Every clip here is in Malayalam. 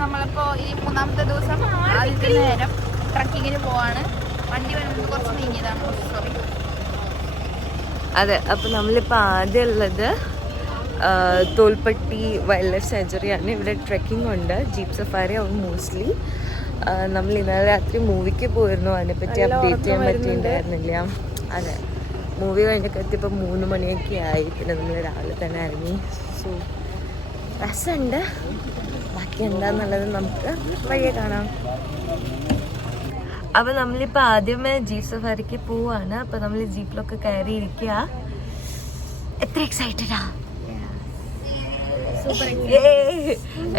നമ്മളിപ്പോ ഈ മൂന്നാമത്തെ ദിവസം ആദ്യത്തെ നേരം ട്രക്കിങ്ങിന് പോവാണ്. വണ്ടി വരുന്നത് കുറച്ച് നീങ്ങിയതാണ്. സോറി. അതെ, അപ്പം നമ്മളിപ്പോൾ ആദ്യം ഉള്ളത് തോൽപ്പട്ടി വൈൽഡ് ലൈഫ് സാങ്ച്വറിയാണ്. ഇവിടെ ട്രെക്കിംഗ് ഉണ്ട്, ജീപ്പ് സഫാരി ആവും മോസ്റ്റ്ലി. നമ്മൾ ഇന്നലെ രാത്രി മൂവിക്ക് പോയിരുന്നു, അതിനെപ്പറ്റി അപ്ഡേറ്റ് ചെയ്യാൻ പറ്റിയിട്ടുണ്ടായിരുന്നില്ല. അതെ, മൂവി കഴിഞ്ഞൊക്കെ എത്തിയപ്പോൾ 3 മണിയൊക്കെ ആയി. പിന്നെ നമ്മൾ രാവിലെ തന്നെ ഇറങ്ങി. സോ രസമുണ്ട്. ബാക്കി എന്താന്നുള്ളത് നമുക്ക് വഴിയെ കാണാം. അപ്പം നമ്മളിപ്പോൾ ആദ്യമേ ജീപ്പ് സഫാരിക്ക് പോവാണ്. അപ്പം നമ്മൾ ജീപ്പിലൊക്കെ കയറിയിരിക്കുക. എത്ര എക്സൈറ്റഡാ!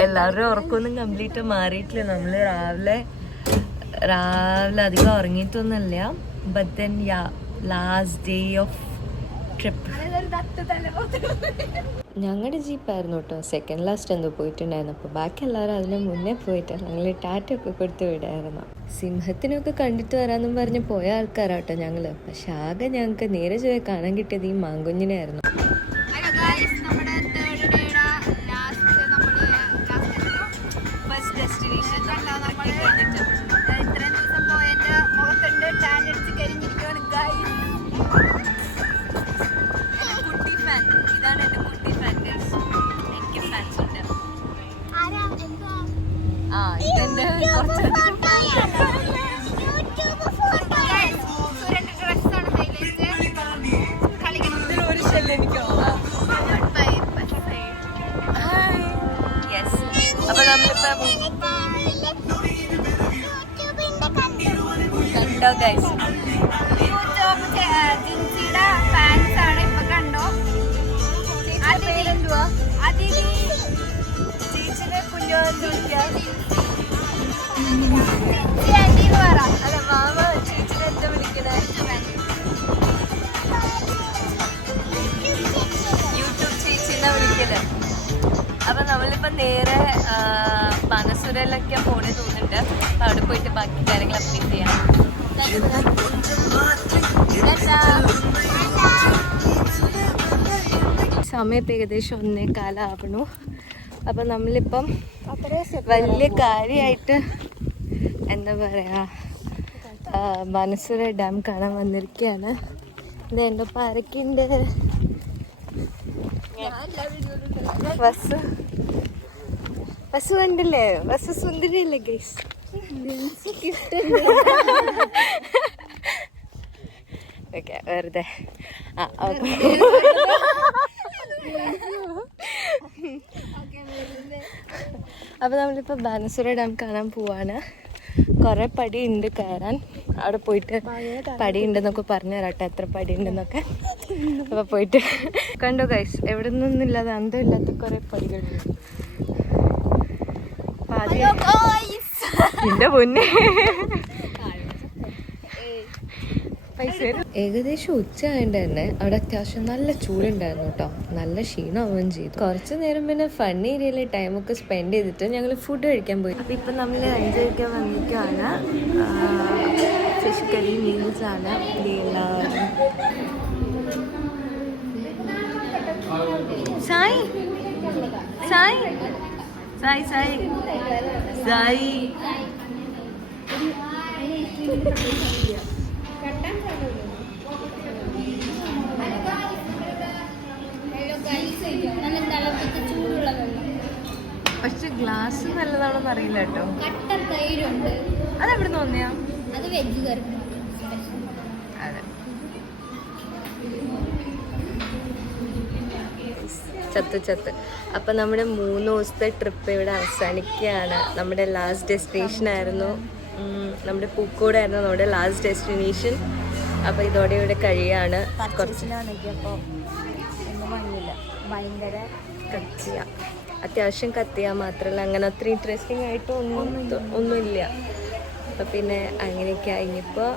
എല്ലാവരും ഉറക്കമൊന്നും കംപ്ലീറ്റ് മാറിയിട്ടില്ല. നമ്മൾ രാവിലെ അധികം ഉറങ്ങിയിട്ടൊന്നുമില്ല. But then last day of trip. ഞങ്ങളുടെ ജീപ്പായിരുന്നു കേട്ടോ സെക്കൻഡ് ലാസ്റ്റ് എന്തോ പോയിട്ടുണ്ടായിരുന്നു. അപ്പോൾ ബാക്കി എല്ലാവരും അതിന് മുന്നേ പോയിട്ട് ഞങ്ങൾ ടാറ്റൊക്കെ കൊടുത്ത് വിടായിരുന്നു. സിംഹത്തിനൊക്കെ കണ്ടിട്ട് വരാമെന്നും പറഞ്ഞ് പോയ ആൾക്കാരാട്ടോ ഞങ്ങൾ. പക്ഷെ ആകെ ഞങ്ങൾക്ക് നേരെ പോയി കാണാൻ കിട്ടിയത് ഈ മാങ്കുഞ്ഞിനായിരുന്നു. കണ്ടോ ഗൈസ്, ജിൻസിയുടെ ഫാൻസ് ആണ്. ഇപ്പൊ കണ്ടോ, പേരെന്തുവാ? ചേച്ചിനെ കുഞ്ഞോന്ന് വിളിക്കാം. അല്ല മാമ ചേച്ചിനെ എന്താ വിളിക്കണേ? യൂട്യൂബ് ചേച്ചിന്നാ വിളിക്കല്. അപ്പൊ നമ്മളിപ്പോ നേരെ ബാനസുരയിലൊക്കെ പോണേ തോന്നുന്നുണ്ട്. അപ്പൊ അവിടെ പോയിട്ട് ബാക്കി കാര്യങ്ങൾ അപ്ഡേറ്റ് ചെയ്യാം. സമയം ഇപ്പം ഏകദേശം 1:15 ആവണു. അപ്പം നമ്മളിപ്പം വലിയ കാര്യമായിട്ട് എന്താ പറയുക, ബാനസുര ഡാം കാണാൻ വന്നിരിക്കുകയാണ്. ഇത് എൻ്റെ പാരക്കുണ്ട്. ബസ് കണ്ടില്ലേ? ബസ് സുന്ദരിയല്ലേ ഗൈസ്? ഓക്കെ, വെറുതെ അപ്പോൾ നമ്മളിപ്പോൾ ബാനസുര ഡാം കാണാൻ പോവാണ്. കുറേ പടി ഉണ്ട് കയറാൻ. അവിടെ പോയിട്ട് പടി ഉണ്ടെന്നൊക്കെ പറഞ്ഞു തരാട്ടെ, എത്ര പടി ഉണ്ടെന്നൊക്കെ. അപ്പോൾ പോയിട്ട് കണ്ടോ ഗൈസ്, എവിടെ നിന്നൊന്നുമില്ലാതെ അന്തമില്ലാത്ത കുറേ പടികളുണ്ട്. എന്റെ മുന്നേ ഏകദേശം ഉച്ച ആയതുകൊണ്ട് തന്നെ അവിടെ അത്യാവശ്യം നല്ല ചൂടുണ്ടായിരുന്നു കേട്ടോ. നല്ല ക്ഷീണമാവുകയും ചെയ്തു. കുറച്ച് നേരം പിന്നെ ഫൺ ഏരിയയിൽ ടൈമൊക്കെ സ്പെൻഡ് ചെയ്തിട്ട് ഞങ്ങൾ ഫുഡ് കഴിക്കാൻ പോയി. അപ്പം ഇപ്പം നമ്മൾ ലഞ്ച് കഴിക്കാൻ വന്നിട്ടാണ്. ഫിഷ് കറി മീൽസാണ്. സായി സായി സായി സായി സായി പക്ഷെ ഗ്ലാസ് നല്ലതാണെന്ന് അറിയില്ല കേട്ടോ. അതെവിടെ തോന്നിയാ? അതെ, ചത്ത്. അപ്പം നമ്മുടെ 3 ദിവസത്തെ ട്രിപ്പ് ഇവിടെ അവസാനിക്കുകയാണ്. നമ്മുടെ ലാസ്റ്റ് ഡെസ്റ്റിനേഷൻ ആയിരുന്നു, നമ്മുടെ പൂക്കോടായിരുന്നു നമ്മുടെ ലാസ്റ്റ് ഡെസ്റ്റിനേഷൻ. അപ്പോൾ ഇതോടെ ഇവിടെ കഴിയാണ്. ഭയങ്കര കത്തിയ, അത്യാവശ്യം കത്തിയ മാത്രമല്ല അങ്ങനെ അത്ര ഇൻട്രസ്റ്റിംഗ് ആയിട്ട് ഒന്നുമില്ല. അപ്പം പിന്നെ അങ്ങനെയൊക്കെ ഇനിയിപ്പോൾ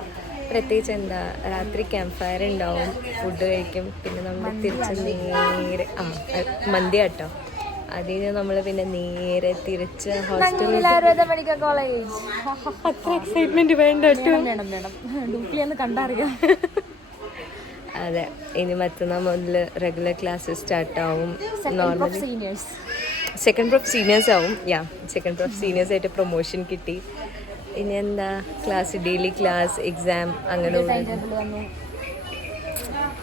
പ്രത്യേകിച്ച് എന്താ, രാത്രി ക്യാമ്പ് ഫയർ ഉണ്ടാവും, ഫുഡ് കഴിക്കും. പിന്നെ നമ്മൾ തിരിച്ച് നേരെ മന്തി കേട്ടോ. അതിന് നമ്മൾ പിന്നെ നേരെ തിരിച്ച് ഹോസ്റ്റലിൽ. അത്ര എക്സൈറ്റ്മെന്റ് വേണ്ട കേട്ടോ, കണ്ടറിയാം. അതെ, ഇനി മറ്റന്നാൾ മുതൽ റെഗുലർ ക്ലാസ് സ്റ്റാർട്ടാവും. നോർമലി സെക്കൻഡ് പ്രൊഫ് സീനിയേഴ്സ് ആവും. സെക്കൻഡ് പ്രൊഫ് സീനിയേഴ്സ് ആയിട്ട് പ്രൊമോഷൻ കിട്ടി. ഇനി എന്താ ക്ലാസ്, ഡെയിലി ക്ലാസ്, എക്സാം, അങ്ങനെ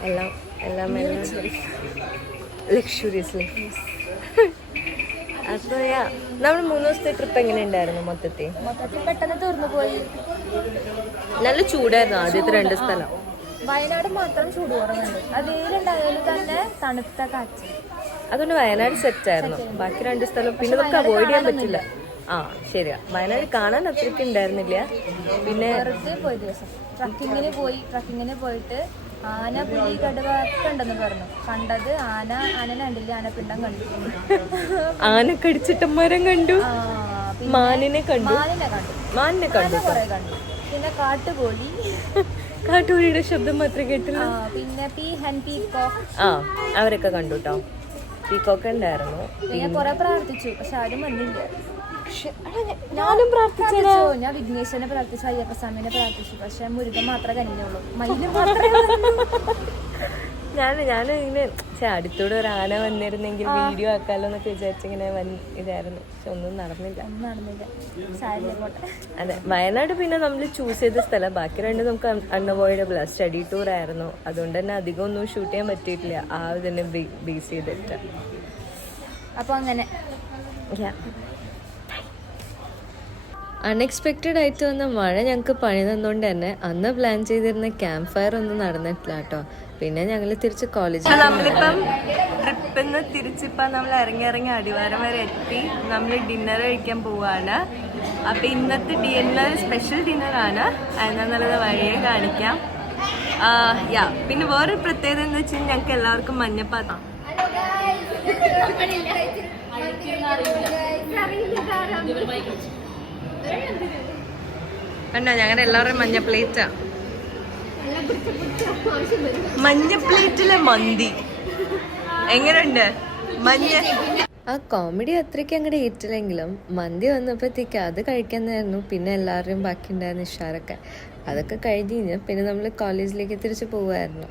എല്ലാം എല്ലാം ലക്ഷൂറിയസ് ലൈഫ്. അപ്പോൾ നമ്മൾ 3 ദിവസത്തെ ട്രിപ്പ് എങ്ങനെ ഉണ്ടായിരുന്നു മൊത്തത്തിൽ? പെട്ടെന്ന് തീർന്നു പോയി. നല്ല ചൂടായിരുന്നു ആദ്യത്തെ 2 സ്ഥലം. വയനാട് മാത്രം ചൂട് കുറവുണ്ട്. അത് വെയിലുണ്ടായാലും തന്നെ തണുത്ത കാറ്റ്. അതുകൊണ്ട് വയനാട് സെറ്റ് ആയിരുന്നു. ബാക്കി 2 സ്ഥലം പിന്നെ നമുക്ക് അവോയ്ഡ് ചെയ്യാൻ പറ്റില്ല. ശരിയാ, വയനാട് കാണാൻ അത്രയ്ക്ക് ഉണ്ടായിരുന്നില്ല. പിന്നെ വെറുതെ പോയ ദിവസം ട്രക്കിങ്ങിന് പോയിട്ട് ആന, പുലി, കടുവ ഒക്കെ ഉണ്ടെന്ന് പറഞ്ഞു. കണ്ടത് ആനനെ കണ്ടില്ല, ആനപ്പിണ്ടം കണ്ടു. ആന കടിച്ചിട്ട മരം കണ്ടു, മാനിനെ കണ്ടു, കുറെ കണ്ടു. പിന്നെ കാട്ടുകോഴിയുടെ ശബ്ദം മാത്രമേ കേട്ടില്ല. പിന്നെ പീകോക്ക് അവരൊക്കെ കണ്ടു കേട്ടോ. പീകോക്ക് ഉണ്ടായിരുന്നു. പിന്നെ കുറെ പ്രാർത്ഥിച്ചു, പക്ഷെ ആരും വന്നില്ല. ഞാനും പ്രാർത്ഥിച്ചു. ഞാൻ വിഘ്നേശ്വരനെ പ്രാർത്ഥിച്ചു, അയ്യപ്പ സ്വാമിനെ പ്രാർത്ഥിച്ചു, പക്ഷെ മുരുകൻ മാത്രമേ കനിഞ്ഞുള്ളൂ. മയിലും മാത്രമേ ഞാനിങ്ങനെ അടുത്തൂടെ ഒരു ആന വന്നിരുന്നെങ്കിൽ വീഡിയോ ആക്കാലോ എന്നൊക്കെ വിചാരിച്ചിങ്ങനെ ഇതായിരുന്നു. പക്ഷെ ഒന്നും നടന്നില്ല. അതെ, വയനാട് പിന്നെ നമ്മൾ ചൂസ് ചെയ്ത സ്ഥലം. ബാക്കി 2 നമുക്ക് അൺഅവോയ്ഡബിൾ. സ്റ്റഡി ടൂർ ആയിരുന്നു, അതുകൊണ്ട് തന്നെ അധികം ഒന്നും ഷൂട്ട് ചെയ്യാൻ പറ്റിയിട്ടില്ല. ഇതിനെ ബേസ് ചെയ്തിട്ട്. അപ്പോൾ അങ്ങനെ അൺഎക്സ്പെക്റ്റഡ് ആയിട്ട് വന്ന മഴ ഞങ്ങൾക്ക് പണി തന്നുകൊണ്ട് തന്നെ അന്ന് പ്ലാൻ ചെയ്തിരുന്ന ക്യാമ്പ് ഫയർ ഒന്നും നടന്നിട്ടില്ല കേട്ടോ. പിന്നെ ഞങ്ങൾ തിരിച്ച് കോളേജിൽ നമ്മളിപ്പം ട്രിപ്പിൽ നിന്ന് തിരിച്ചിപ്പം നമ്മൾ ഇറങ്ങി അടിവാരം വരെ എത്തി. നമ്മൾ ഡിന്നർ കഴിക്കാൻ പോവാണ്. അപ്പം ഇന്നത്തെ ഡിന്നർ സ്പെഷ്യൽ ഡിന്നറാണ്. അതിനെന്നുള്ളത് വഴിയെ കാണിക്കാം. പിന്നെ വേറൊരു പ്രത്യേകത എന്ന് വെച്ചാൽ ഞങ്ങൾക്ക് എല്ലാവർക്കും മഞ്ഞപ്പാത്രം. കണ്ടോ, ഞങ്ങളുടെ എല്ലാവരുടെയും മഞ്ഞ പ്ലേറ്റാ. മഞ്ഞ പ്ലേറ്റിലെ മന്തി എങ്ങനെയുണ്ട്? ആ കോമഡി അത്രയ്ക്ക് അങ്ങോട്ട് ഏറ്റില്ലെങ്കിലും മന്തി വന്നപ്പോഴത്തേക്ക് അത് കഴിക്കാന്നായിരുന്നു. പിന്നെ എല്ലാവരുടെയും ബാക്കി ഉണ്ടായിരുന്ന ഇഷാറൊക്കെ അതൊക്കെ കഴിഞ്ഞ് പിന്നെ നമ്മൾ കോളേജിലേക്ക് തിരിച്ച് പോവായിരുന്നു.